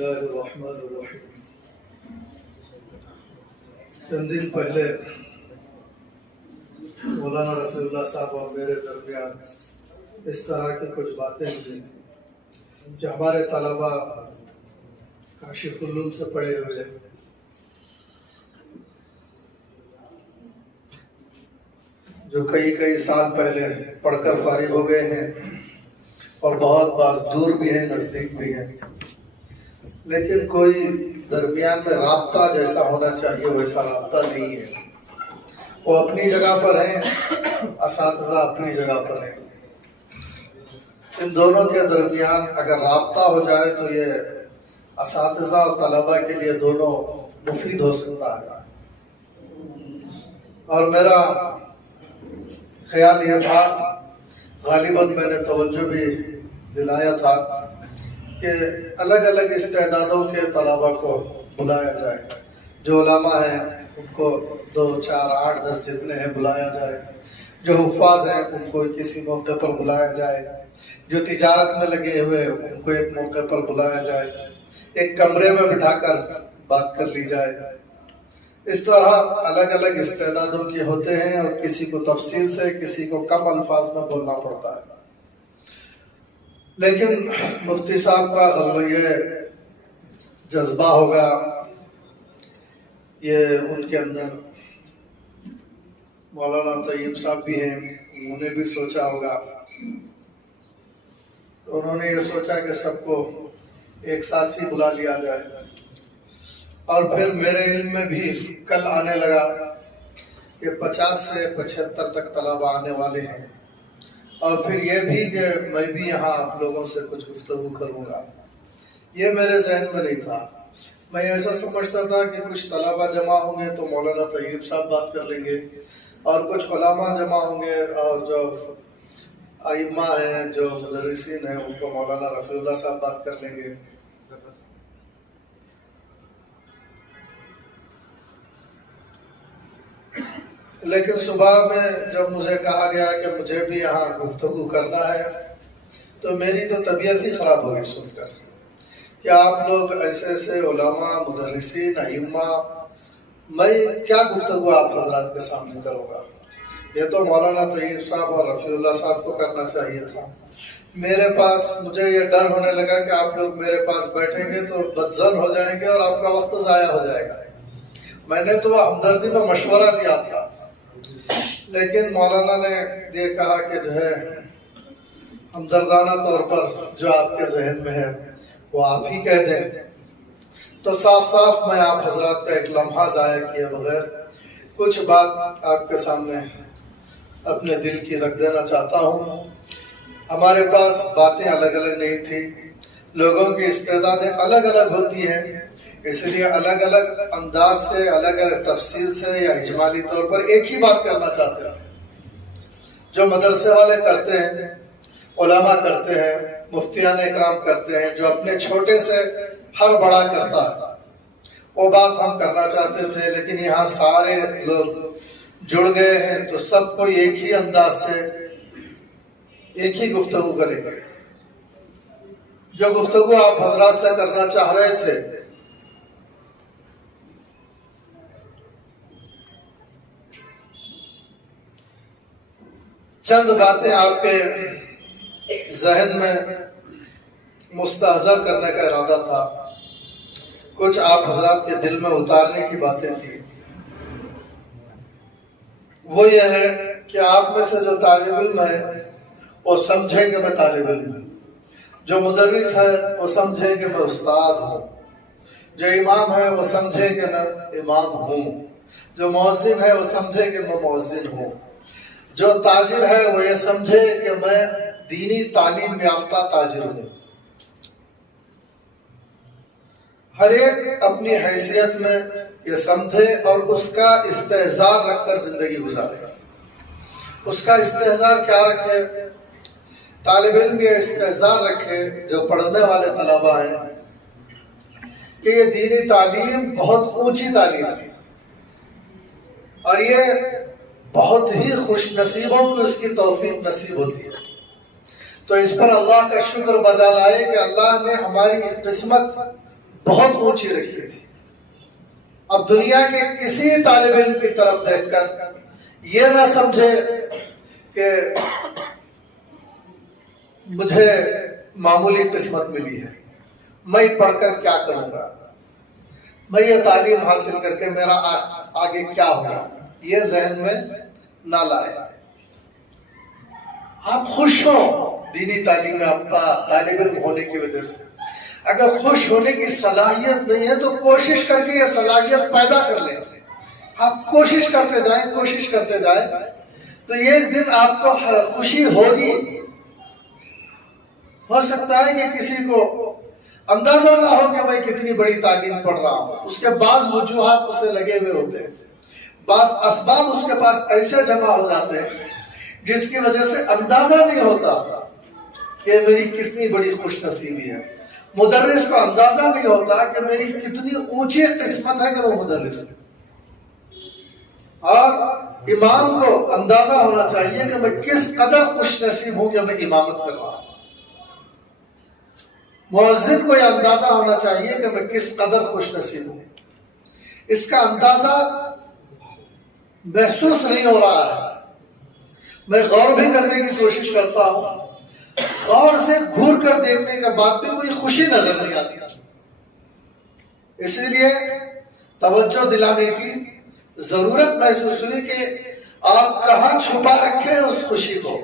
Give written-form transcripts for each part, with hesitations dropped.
اللہ الرحمن الرحیم۔ چند دن پہلے مولانا رفیع اللہ صاحب اور میرے درمیان اس طرح کی کچھ باتیں ہوئی کہ ہمارے طلباء کاشف العلوم سے پڑھے ہوئے جو کئی سال پہلے پڑھ کر فارغ ہو گئے ہیں اور بہت بعض دور بھی ہیں نزدیک بھی ہیں، لیکن کوئی درمیان میں رابطہ جیسا ہونا چاہیے ویسا رابطہ نہیں ہے۔ وہ اپنی جگہ پر ہیں، اساتذہ اپنی جگہ پر ہیں۔ ان دونوں کے درمیان اگر رابطہ ہو جائے تو یہ اساتذہ اور طلباء کے لیے دونوں مفید ہو سکتا ہے۔ اور میرا خیال یہ تھا، غالباً میں نے توجہ بھی دلایا تھا کہ الگ الگ استعدادوں کے طلباء کو بلایا جائے۔ جو علماء ہیں ان کو 2 4 8 10 جتنے ہیں بلایا جائے، جو حفاظ ہیں ان کو کسی موقع پر بلایا جائے، جو تجارت میں لگے ہوئے ان کو ایک موقع پر بلایا جائے، ایک کمرے میں بٹھا کر بات کر لی جائے۔ اس طرح الگ الگ استعدادوں کے ہوتے ہیں اور کسی کو تفصیل سے کسی کو کم الفاظ میں بولنا پڑتا ہے۔ لیکن مفتی صاحب کا یہ جذبہ ہوگا، یہ ان کے اندر مولانا طیب صاحب بھی ہیں، انہوں نے بھی سوچا ہوگا، تو انہوں نے یہ سوچا کہ سب کو ایک ساتھ ہی بلا لیا جائے۔ اور پھر میرے علم میں بھی کل آنے لگا کہ 50 سے 75 تک طلباء آنے والے ہیں، اور پھر یہ بھی کہ میں بھی یہاں آپ لوگوں سے کچھ گفتگو کروں گا۔ یہ میرے ذہن میں نہیں تھا۔ میں ایسا سمجھتا تھا کہ کچھ طلباء جمع ہوں گے تو مولانا طیب صاحب بات کر لیں گے، اور کچھ علماء جمع ہوں گے اور جو ائمہ ہیں جو مدرسین ہیں ان کو مولانا رفیع اللہ صاحب بات کر لیں گے۔ لیکن صبح میں جب مجھے کہا گیا کہ مجھے بھی یہاں گفتگو کرنا ہے تو میری تو طبیعت ہی خراب ہو گئی سن کر کہ آپ لوگ ایسے علماء مدرسین ائمہ، میں کیا گفتگو آپ حضرات کے سامنے کروں گا؟ یہ تو مولانا طیب صاحب اور رفیع اللہ صاحب کو کرنا چاہیے تھا۔ میرے پاس مجھے یہ ڈر ہونے لگا کہ آپ لوگ میرے پاس بیٹھیں گے تو بدظن ہو جائیں گے اور آپ کا وقت ضائع ہو جائے گا۔ میں نے تو ہمدردی میں مشورہ دیا تھا، لیکن مولانا نے یہ کہا کہ جو ہے ہمدردانہ طور پر جو آپ کے ذہن میں ہے وہ آپ ہی کہہ دیں۔ تو صاف میں آپ حضرات کا ایک لمحہ ضائع کیے بغیر کچھ بات آپ کے سامنے اپنے دل کی رکھ دینا چاہتا ہوں۔ ہمارے پاس باتیں الگ الگ نہیں تھی، لوگوں کی استعدادیں الگ الگ ہوتی ہیں، اس لیے الگ الگ انداز سے الگ الگ تفصیل سے یا اجمالی طور پر ایک ہی بات کرنا چاہتے تھے۔ جو مدرسے والے کرتے ہیں، علماء کرتے ہیں، مفتیان اکرام کرتے ہیں، جو اپنے چھوٹے سے ہر بڑا کرتا ہے، وہ بات ہم کرنا چاہتے تھے، لیکن یہاں سارے لوگ جڑ گئے ہیں تو سب کو ایک ہی انداز سے ایک ہی گفتگو کریں گے۔ جو گفتگو آپ حضرات سے کرنا چاہ رہے تھے چند باتیں آپ کے ذہن میں مستحضر کرنے کا ارادہ تھا، کچھ آپ حضرات کے دل میں اتارنے کی باتیں تھی۔ وہ یہ ہے کہ آپ میں سے جو طالب علم ہے وہ سمجھے کہ میں طالب علم ہوں، جو مدرس ہے وہ سمجھے کہ میں استاذ ہوں، جو امام ہے وہ سمجھے کہ میں امام ہوں، جو مؤذن ہے وہ سمجھے کہ میں مؤذن ہوں، جو تاجر ہے وہ یہ سمجھے کہ میں دینی تعلیم یافتہ تاجر ہوں۔ ہر ایک اپنی حیثیت میں یہ سمجھے اور اس کا استحضار رکھ کر زندگی گزارے۔ اس کا استحضار کیا رکھے؟ طالب علم یہ استحضار رکھے جو پڑھنے والے طلباء ہیں کہ یہ دینی تعلیم بہت اونچی تعلیم ہے، اور یہ بہت ہی خوش نصیبوں کو اس کی توفیق نصیب ہوتی ہے۔ تو اس پر اللہ کا شکر بجا لائے کہ اللہ نے ہماری قسمت بہت اونچی رکھی تھی. اب دنیا کے کسی طالب علم کی طرف دیکھ کر یہ نہ سمجھے کہ مجھے معمولی قسمت ملی ہے، میں پڑھ کر کیا کروں گا، میں یہ تعلیم حاصل کر کے میرا آگے کیا ہوگا، یہ ذہن میں نہ لائے. آپ خوش ہوں دینی تعلیم میں اپنا طالب علم ہونے کی وجہ سے. اگر خوش ہونے کی صلاحیت نہیں ہے تو کوشش کر کے یہ صلاحیت پیدا کر لیں. آپ کوشش کرتے جائیں تو ایک دن آپ کو خوشی ہوگی. ہو سکتا ہے کہ کسی کو اندازہ نہ ہو کہ میں کتنی بڑی تعلیم پڑھ رہا ہوں، اس کے بعض وجوہات اسے لگے ہوئے ہوتے ہیں، بعض اسباب اس کے پاس ایسے جمع ہو جاتے ہیں جس کی وجہ سے اندازہ نہیں ہوتا کہ میری کتنی بڑی خوش نصیبی ہے. مدرس کو اندازہ نہیں ہوتا کہ میری کتنی اونچی قسمت ہے کہ وہ مدرس ہے. اور امام کو اندازہ ہونا چاہیے کہ میں کس قدر خوش نصیب ہوں کہ میں امامت کر رہا ہوں. مؤذن کو یہ اندازہ ہونا چاہیے کہ میں کس قدر خوش نصیب ہوں. اس کا اندازہ محسوس نہیں ہو رہا ہے. میں غور بھی کرنے کی کوشش کرتا ہوں، غور سے گھور کر دیکھنے کے بعد بھی کوئی خوشی نظر نہیں آتی. اسی لیے توجہ دلانے کی ضرورت محسوس ہوئی کہ آپ کہاں چھپا رکھے اس خوشی کو،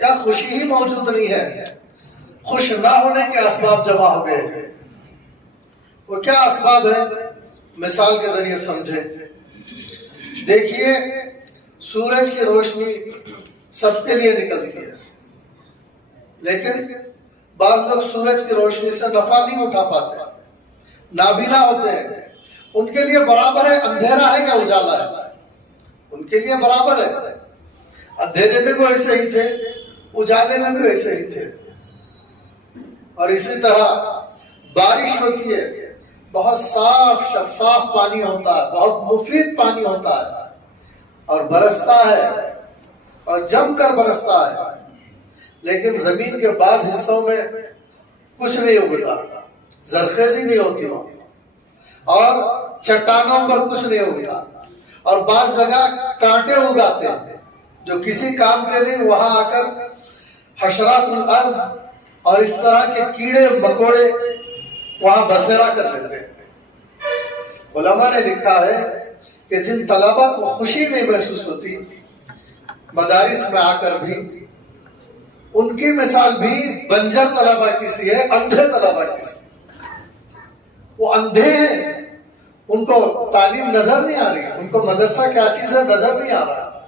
یا خوشی ہی موجود نہیں ہے. خوش نہ ہونے کے اسباب جمع ہو گئے. وہ کیا اسباب ہے؟ مثال کے ذریعے سمجھیں. دیکھیے، سورج کی روشنی سب کے لیے نکلتی ہے، لیکن بعض لوگ سورج کی روشنی سے نفع نہیں اٹھا پاتے، نابینا ہوتے ہیں. ان کے لیے برابر ہے اندھیرا ہے کہ اجالا ہے، ان کے لیے برابر ہے. اندھیرے میں بھی ویسے ہی تھے، اجالے میں بھی ویسے ہی تھے. اور اسی طرح بارش ہوتی ہے، بہت صاف شفاف پانی ہوتا ہے، بہت مفید پانی ہوتا ہے، اور برستا ہے اور جم کر برستا ہے. لیکن زمین کے بعض حصوں میں کچھ نہیں اگتا، زرخیزی نہیں ہوتی وہاں، اور چٹانوں پر کچھ نہیں اگتا، اور بعض جگہ کانٹے اگاتے ہیں جو کسی کام کے نہیں. وہاں آ کر حشرات الارض اور اس طرح کے کیڑے مکوڑے وہاں بسیرا کر لیتے ہیں. علماء نے لکھا ہے کہ جن طلبہ کو خوشی نہیں محسوس ہوتی مدارس میں آ کر بھی، ان کی مثال بھی بنجر طلبہ کی سی ہے، اندھے طلبہ کی سی. وہ اندھے ہیں، ان کو تعلیم نظر نہیں آ رہی، ان کو مدرسہ کیا چیز ہے نظر نہیں آ رہا،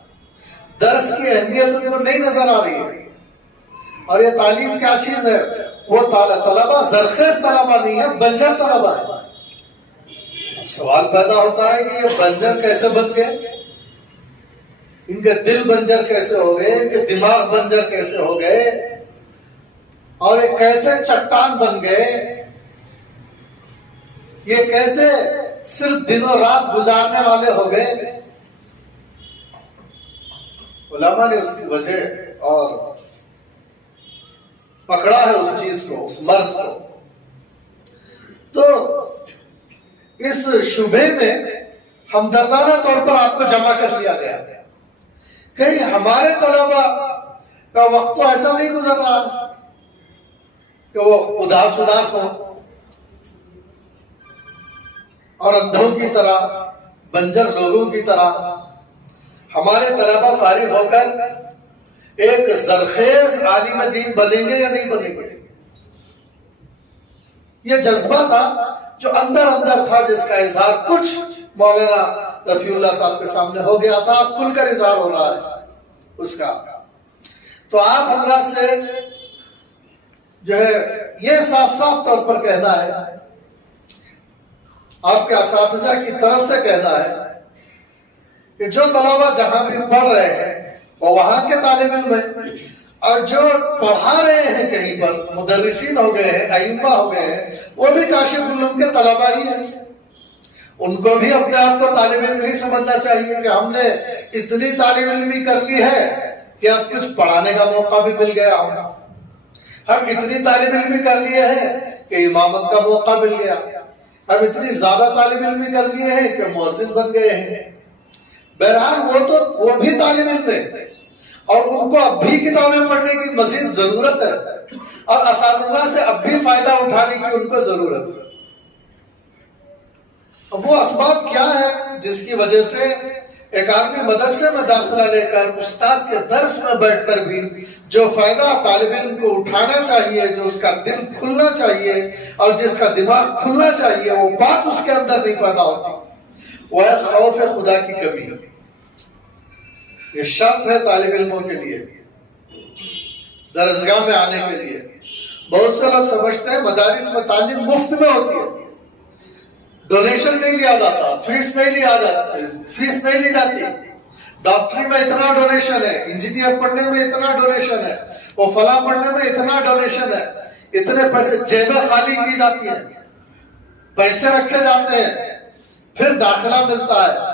درس کی اہمیت ان کو نہیں نظر آ رہی ہے. اور یہ تعلیم کیا چیز ہے؟ وہ طلبہ زرخیز طلبہ نہیں ہے، بنجر طلبہ ہے. سوال پیدا ہوتا ہے کہ یہ بنجر کیسے بن گئے؟ ان کے دل بنجر کیسے ہو گئے؟ ان کے دماغ بنجر کیسے ہو گئے؟ اور یہ کیسے چٹان بن گئے؟ یہ کیسے صرف دن و رات گزارنے والے ہو گئے؟ علماء نے اس کی وجہ اور پکڑا ہے اس چیز کو، اس مرض کو. تو اس شبہ میں ہمدردانہ طور پر آپ کو جمع کر لیا گیا. کہیں ہمارے طلبہ کا وقت تو ایسا نہیں گزر رہا کہ وہ اداس ہوں اور اندھوں کی طرح، بنجر لوگوں کی طرح. ہمارے طلبہ فارغ ہو کر ایک زرخیز عالم دین بنیں گے یا نہیں بنیں گے؟ یہ جذبہ تھا جو اندر تھا، جس کا اظہار کچھ مولانا رفیع اللہ صاحب کے سامنے ہو گیا تھا. اب کھل کر اظہار ہو رہا ہے اس کا. تو آپ حضرات سے جو ہے یہ صاف طور پر کہنا ہے، آپ کے اساتذہ کی طرف سے کہنا ہے کہ جو طلبہ جہاں بھی پڑھ رہے ہیں وہ وہاں کے طالب علم ہیں، اور جو پڑھا رہے ہیں کہیں پر مدرسین ہو گئے ہیں، ائمہ ہو گئے ہیں، وہ بھی کاشف العلوم کے طلبہ ہی ہیں. ان کو بھی اپنے آپ کو طالب علم نہیں سمجھنا چاہیے کہ ہم نے اتنی طالب علمی کر لی ہے کہ اب کچھ پڑھانے کا موقع بھی مل گیا. ہم اتنی طالب علمی کر لیے ہیں کہ امامت کا موقع مل گیا. اب اتنی زیادہ طالب علمی کر لیے ہیں کہ مؤذن بن گئے ہیں. بہرحال وہ بھی طالب علم ہے اور ان کو اب بھی کتابیں پڑھنے کی مزید ضرورت ہے اور اساتذہ سے اب بھی فائدہ اٹھانے کی ان کو ضرورت ہے. اب وہ اسباب کیا ہے جس کی وجہ سے ایک آدمی مدرسے میں داخلہ لے کر استاذ کے درس میں بیٹھ کر بھی جو فائدہ طالب علم کو اٹھانا چاہیے، جو اس کا دل کھلنا چاہیے اور جس کا دماغ کھلنا چاہیے، وہ بات اس کے اندر نہیں پیدا ہوتی، وہ ہے خوف خدا کی کمی. یہ شرط ہے طالب علموں کے لیے درسگاہ میں آنے کے لیے. بہت سے لوگ سمجھتے ہیں مدارس میں تعلیم مفت میں ہوتی ہے، ڈونیشن نہیں لیا جاتا، فیس نہیں لی جاتی. ڈاکٹری میں اتنا ڈونیشن ہے، انجینئر پڑھنے میں اتنا ڈونیشن ہے، وہ فلاں پڑھنے میں اتنا ڈونیشن ہے، اتنے پیسے جیبیں خالی کی جاتی ہیں، پیسے رکھے جاتے ہیں، پھر داخلہ ملتا ہے.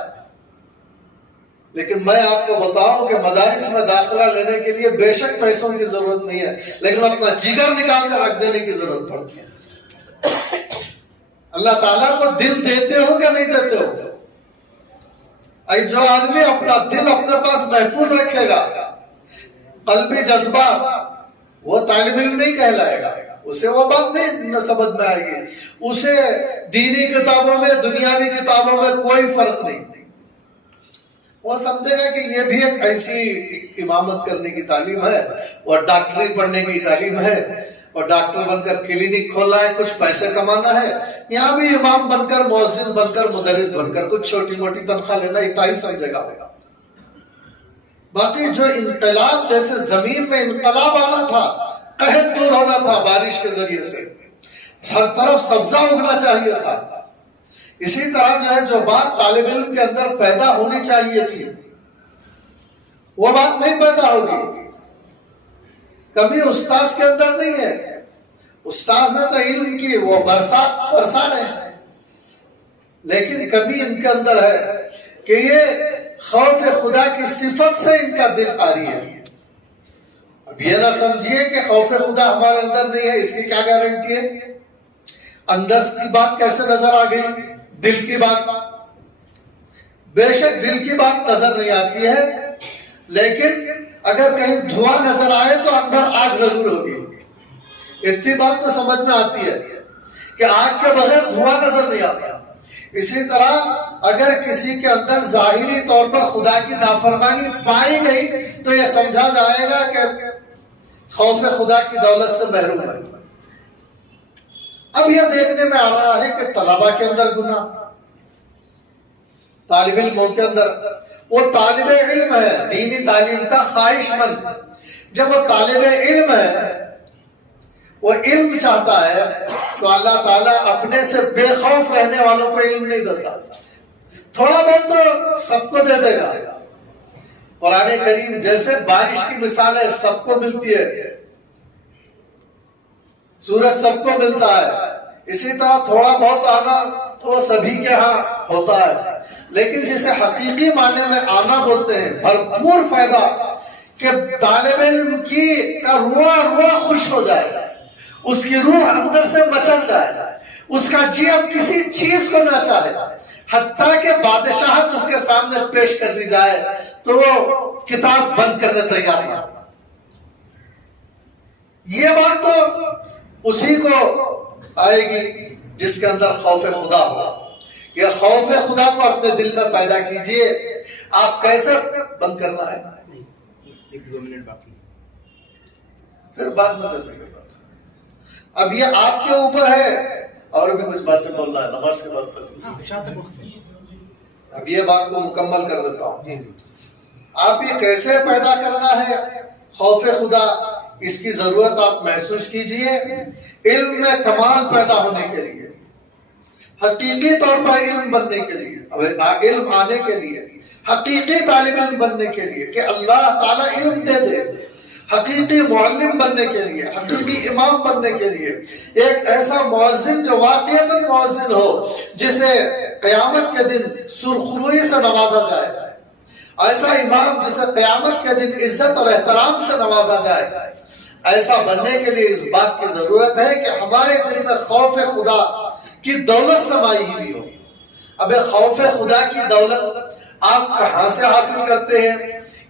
لیکن میں آپ کو بتاؤں کہ مدارس میں داخلہ لینے کے لیے بے شک پیسوں کی ضرورت نہیں ہے، لیکن اپنا جگر نکال کر رکھ دینے کی ضرورت پڑتی ہے. اللہ تعالیٰ کو دل دیتے ہو کہ نہیں دیتے ہو؟ جو آدمی اپنا دل اپنے پاس محفوظ رکھے گا، قلبی جذبہ، وہ طالب علم نہیں کہلائے گا. اسے وہ بات نہیں سمجھ میں آئے گی، اسے دینی کتابوں میں دنیاوی کتابوں میں کوئی فرق نہیں. وہ سمجھے گا کہ یہ بھی ایک ایسی امامت کرنے کی تعلیم ہے، اور ڈاکٹری پڑھنے کی تعلیم ہے، اور ڈاکٹر بن کر کلینک کھولنا ہے، کچھ پیسے کمانا ہے. یہاں بھی امام بن کر، مؤذن بن کر، مدرس بن کر کچھ چھوٹی موٹی تنخواہ لینا اتنا ہی سمجھے گا. باقی جو انقلاب، جیسے زمین میں انقلاب آنا تھا، قحط دور ہونا تھا بارش کے ذریعے سے، ہر طرف سبزہ اگنا چاہیے تھا، اسی طرح جو ہے جو بات طالب علم کے اندر پیدا ہونی چاہیے تھی وہ بات نہیں پیدا ہوگی. کبھی استاذ کے اندر نہیں ہے، استاذ نے تو علم کی وہ برسات ہے، لیکن کبھی ان کے اندر ہے کہ یہ خوف خدا کی صفت سے ان کا دل آ رہی ہے. اب یہ نہ سمجھیے کہ خوف خدا ہمارے اندر نہیں ہے، اس کی کیا گارنٹی ہے؟ اندر کی بات کیسے نظر آ گئی؟ دل کی بات. بے شک دل کی بات نظر نہیں آتی ہے، لیکن اگر کہیں دھواں نظر آئے تو اندر آگ ضرور ہوگی. اتنی بات تو سمجھ میں آتی ہے کہ آگ کے بغیر دھواں نظر نہیں آتا. اسی طرح اگر کسی کے اندر ظاہری طور پر خدا کی نافرمانی پائی گئی تو یہ سمجھا جائے گا کہ خوف خدا کی دولت سے محروم ہے. اب یہ دیکھنے میں آ رہا ہے کہ طلبہ کے اندر گناہ، طالب علموں کے اندر، وہ طالب علم ہے دینی تعلیم کا خواہش مند، جب وہ طالب علم ہے، وہ علم چاہتا ہے، تو اللہ تعالیٰ اپنے سے بے خوف رہنے والوں کو علم نہیں دیتا. تھوڑا بہت تو سب کو دے دے گا. قرآن کریم جیسے بارش کی مثال ہے، سب کو ملتی ہے، سورج سب کو ملتا ہے، اسی طرح تھوڑا بہت آنا تو وہ سبھی کے ہاں ہوتا ہے. لیکن جسے حقیقی معنی میں آنا بولتے ہیں، بھرپور فائدہ، کہ طالب علم کا روح خوش ہو جائے، اس کی روح اندر سے مچل جائے، اس کا جی اب کسی چیز کو نہ چاہے، حتیٰ کہ بادشاہت اس کے سامنے پیش کر دی جائے تو وہ کتاب بند کرنے تیار ہے. یہ بات تو اسی کو آئے گی جس کے اندر خوف خدا ہو. یہ خوف خدا کو اپنے دل میں پیدا کیجئے. آپ کیسے بند کرنا ہے؟ 1-2 منٹ باقی، پھر بعد میں کرنے کے بعد. اب یہ آپ کے اوپر ہے، اور بھی کچھ باتیں بول رہا ہے، نماز کے بعد. اب یہ بات کو مکمل کر دیتا ہوں. آپ یہ کیسے پیدا کرنا ہے خوف خدا، اس کی ضرورت آپ محسوس کیجئے. علم میں کمال پیدا ہونے کے لیے، حقیقی طور پر علم بننے کے لیے، علم آنے کے لیے، حقیقی طالب علم بننے کے لیے کہ اللہ تعالیٰ علم دے دے، حقیقی معلم بننے کے لیے، حقیقی امام بننے کے لیے، ایک ایسا مؤذن جو واقعتاً مؤذن ہو، جسے قیامت کے دن سرخروئی سے نوازا جائے، ایسا امام جسے قیامت کے دن عزت اور احترام سے نوازا جائے. ایسا بننے کے لیے اس بات کی ضرورت ہے کہ ہمارے دل میں خوف خدا کی دولت سمائی ہوئی ہو. اب خوف خدا کی دولت آپ کہاں سے حاصل کرتے ہیں،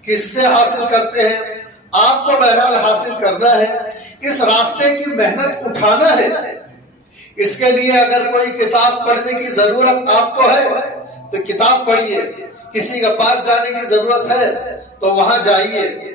کس سے حاصل کرتے ہیں؟ آپ کو بہرحال حاصل کرنا ہے، اس راستے کی محنت اٹھانا ہے. اس کے لیے اگر کوئی کتاب پڑھنے کی ضرورت آپ کو ہے تو کتاب پڑھیے، کسی کے پاس جانے کی ضرورت ہے تو وہاں جائیے.